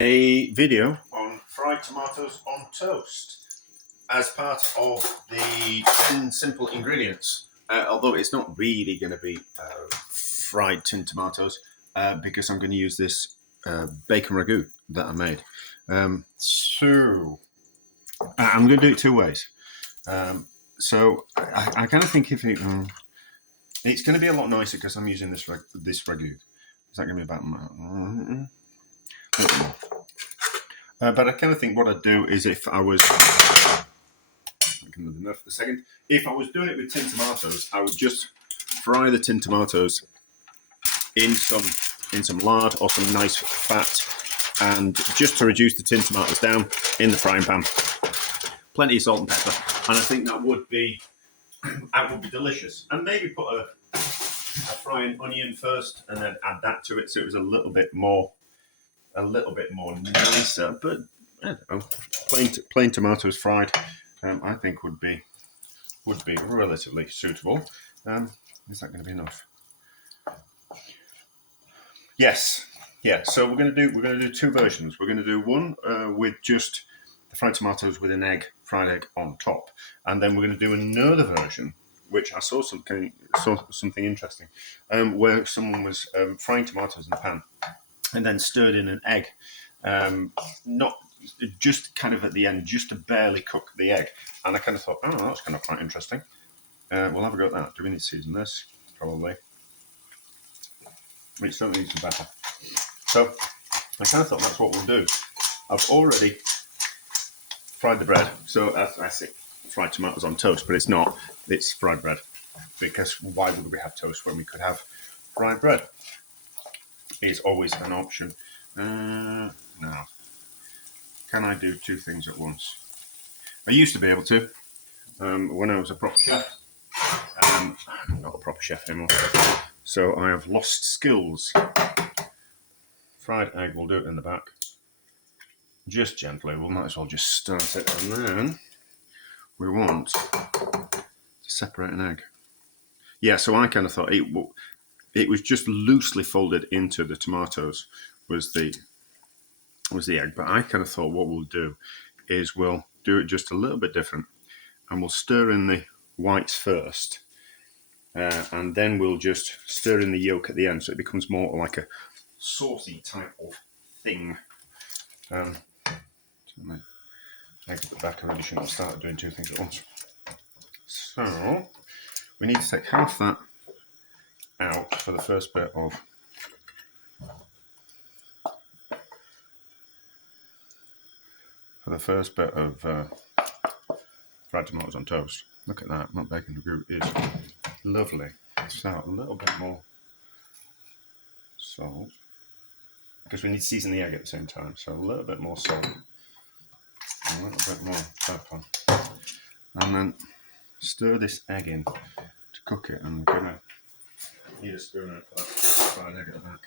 A video on fried tomatoes on toast as part of the 10 simple ingredients. Although it's not really going to be fried tin tomatoes because I'm going to use this bacon ragu that I made. So I'm going to do it two ways. So I kind of think if it's going to be a lot nicer because I'm using this ragu. Is that going to be about but I kind of think what I'd do is if I was if I was doing it with tin tomatoes, I would just fry the tin tomatoes in some lard or some nice fat, and just to reduce the tin tomatoes down in the frying pan. Plenty of salt and pepper, and I think that would be delicious. And maybe put a frying onion first, and then add that to it, so it was a little bit more nicer. But I don't know, plain tomatoes fried, I think would be relatively suitable. Is that going to be enough? Yes. Yeah. So we're going to do two versions. We're going to do one with just the fried tomatoes with an fried egg on top, and then we're going to do another version, which I saw something interesting, where someone was frying tomatoes in the pan and then stirred in an egg, not just kind of at the end, just to barely cook the egg. And I kind of thought, oh, that's kind of quite interesting. We'll have a go at that. Do we need to season this? Probably. It certainly needs some better. So I kind of thought that's what we'll do. I've already fried the bread. So I say fried tomatoes on toast, but it's not. It's fried bread. Because why would we have toast when we could have fried bread? Is always an option. Now, can I do two things at once? I used to be able to when I was a proper chef. I'm not a proper chef anymore, so I have lost skills. Fried egg, we'll do it in the back. Just gently, we might as well just start it, and then we want to separate an egg. Yeah, so I kind of thought it was just loosely folded into the tomatoes was the egg, but I kind of thought what we'll do is we'll do it just a little bit different, and we'll stir in the whites first, and then we'll just stir in the yolk at the end, so it becomes more like a saucy type of thing. Egg at the back, I really shouldn't have started doing two things at once. So we need to take half that out for the first bit of fried tomatoes on toast. Look at that, that bacon ragu is lovely. So a little bit more salt, because we need to season the egg at the same time. So a little bit more salt, a little bit more pepper, and then stir this egg in to cook it. And we're gonna need a spoon for that fried egg at the back.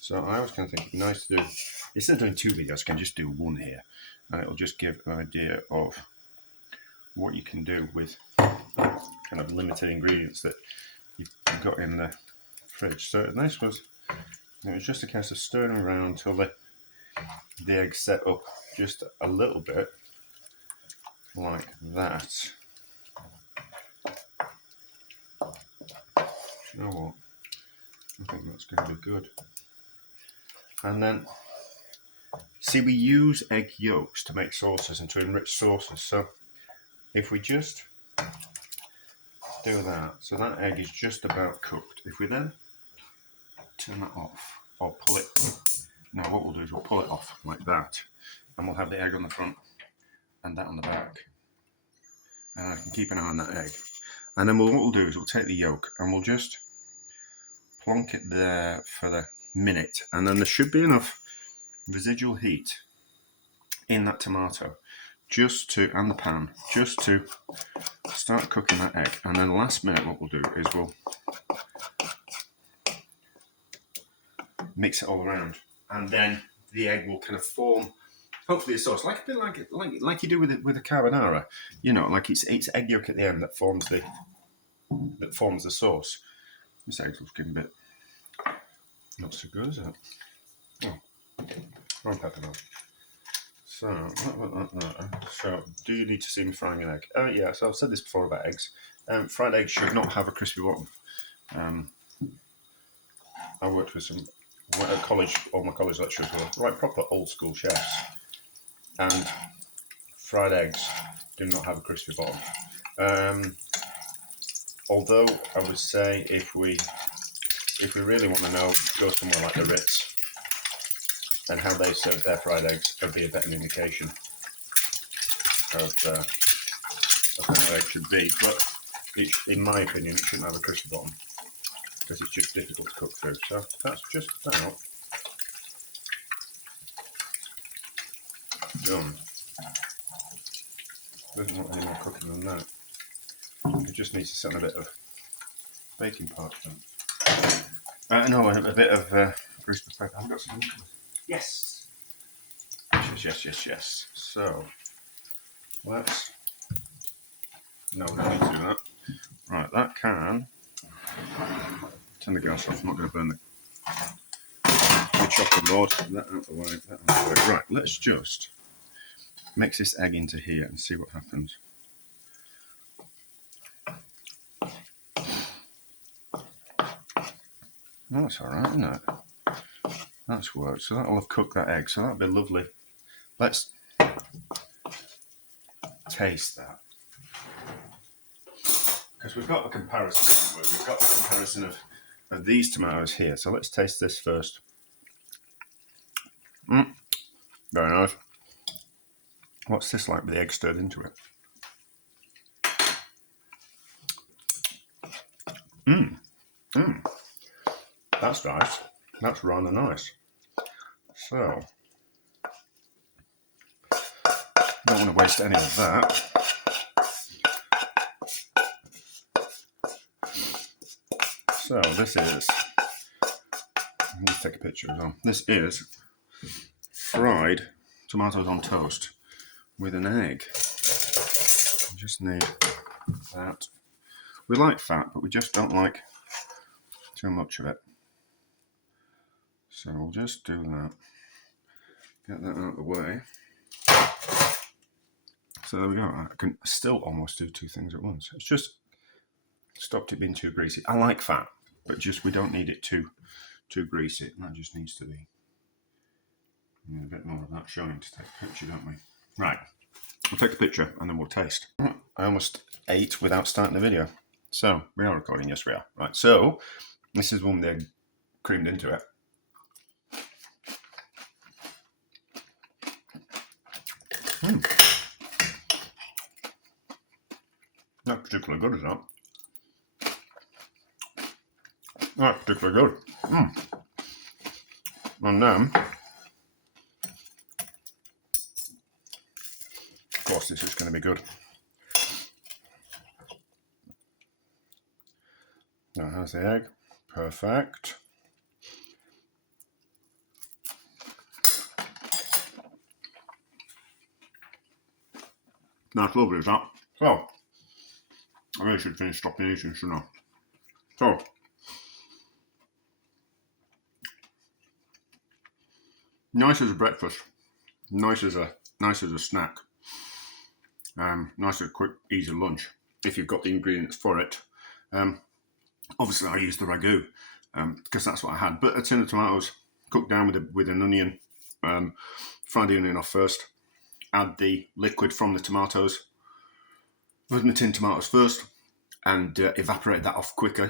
So I was kind of thinking, nice to do, instead of doing two videos, I can just do one here, and it'll just give an idea of what you can do with kind of limited ingredients that you've got in the fridge. So this was, it was just a case of stirring around until the egg set up just a little bit like that. You know what? I think that's going to be good. And then, see, we use egg yolks to make sauces and to enrich sauces. So if we just do that, so that egg is just about cooked. If we then turn that off, or pull it, now what we'll do is we'll pull it off like that, and we'll have the egg on the front and that on the back. And I can keep an eye on that egg. And then what we'll do is we'll take the yolk and we'll just plonk it there for the minute, and then there should be enough residual heat in that tomato and the pan just to start cooking that egg. And then last minute what we'll do is we'll mix it all around, and then the egg will kind of form hopefully a sauce, like a bit like you do with a carbonara, you know, like it's egg yolk at the end that forms the sauce. This egg's looking a bit not so good, is it? Oh, One pepper now. So, do you need to see me frying an egg? Oh yeah, so I've said this before about eggs. Fried eggs should not have a crispy bottom. I worked with some at college, all my college lecturers were right proper old school chefs, and fried eggs do not have a crispy bottom. Although I would say if we really want to know, go somewhere like the Ritz and how they serve their fried eggs would be a better indication of how eggs should be. But in my opinion, it shouldn't have a crispy bottom because it's just difficult to cook through. So that's just about done. Doesn't want any more cooking than that. It just needs to sit on a bit of baking parchment. No, a bit of grease pepper. I've got some. Yes. Yes. So let's. No, we don't need to do that. Right, that can. Turn the gas off. I'm not going to burn the chopping board. That out the way. Right, let's just mix this egg into here and see what happens. That's alright, isn't it? That's worked. So that'll have cooked that egg. So that'll be lovely. Let's taste that. Because we've got a comparison, haven't we? We've got a comparison of these tomatoes here. So let's taste this first. Very nice. What's this like with the egg stirred into it? That's nice. That's rather nice. So, don't want to waste any of that. So this is, let's take a picture as well. This is fried tomatoes on toast with an egg. We just need that. We like fat, but we just don't like too much of it. So we'll just do that. Get that out of the way. So there we go. I can still almost do two things at once. It's just stopped it being too greasy. I like fat, but just we don't need it too greasy. And that just needs to be a bit more of that showing to take a picture, don't we? Right. We'll take a picture and then we'll taste. I almost ate without starting the video. So we are recording. Yes, we are. Right. So this is one with the egg creamed into it. Not particularly good, is that? Not particularly good. And then, of course, this is going to be good. Now, how's the egg? Perfect. That's lovely, is that? So, I really should finish stopping eating, shouldn't I? So, nice as a breakfast, nice as a snack, nice as a quick, easy lunch if you've got the ingredients for it. Obviously, I used the ragu because that's what I had. But a tin of tomatoes cooked down with an onion. Fry the onion off first. Add the liquid from the tomatoes. Put the tin tomatoes first and evaporate that off quickly.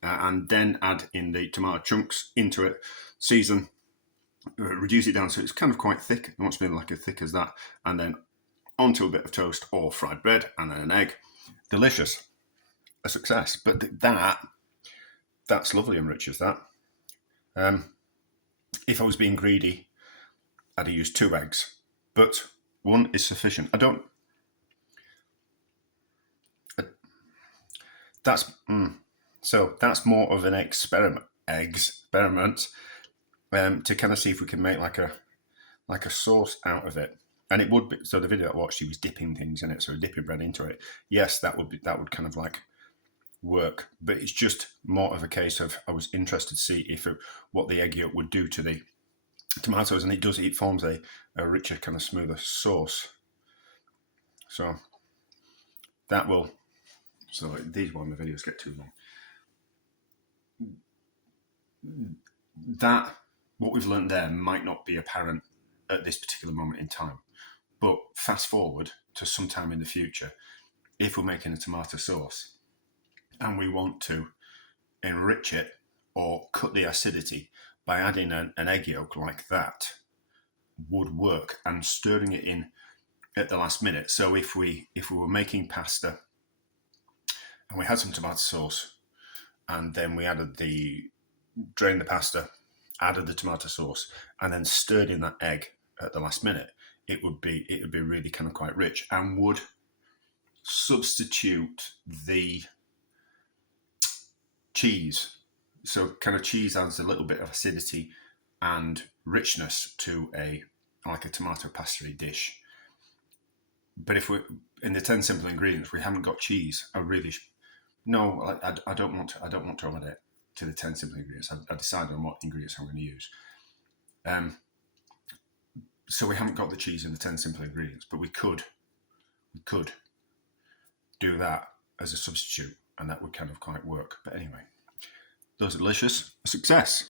And then add in the tomato chunks into it. Season. Reduce it down so it's kind of quite thick. It wants to be like as thick as that. And then onto a bit of toast or fried bread and then an egg. Delicious. A success. But that's lovely, enriches that. If I was being greedy, I'd have used 2 eggs. But 1 is sufficient. So that's more of an experiment to kind of see if we can make like a sauce out of it. And it would be, so the video I watched, she was dipping things in it, so dipping bread into it. Yes, that would kind of like work, but it's just more of a case of I was interested to see what the egg yolk would do to the tomatoes, and it forms a richer, kind of smoother sauce. So that will. So these one the videos get too long. That what we've learned there might not be apparent at this particular moment in time, but fast forward to sometime in the future, if we're making a tomato sauce and we want to enrich it or cut the acidity by adding an egg yolk like that, would work, and stirring it in at the last minute. So if we were making pasta and we had some tomato sauce, and then we drained the pasta, added the tomato sauce, and then stirred in that egg at the last minute, it would be really kind of quite rich, and would substitute the cheese. So kind of cheese adds a little bit of acidity and richness to a tomato pasta dish. But if we're in the 10 simple ingredients, we haven't got cheese. I don't want to add it to the 10 simple ingredients. I decided on what ingredients I'm going to use. So we haven't got the cheese in the 10 simple ingredients, but we could do that as a substitute, and that would kind of quite work. But anyway, those are delicious. A success.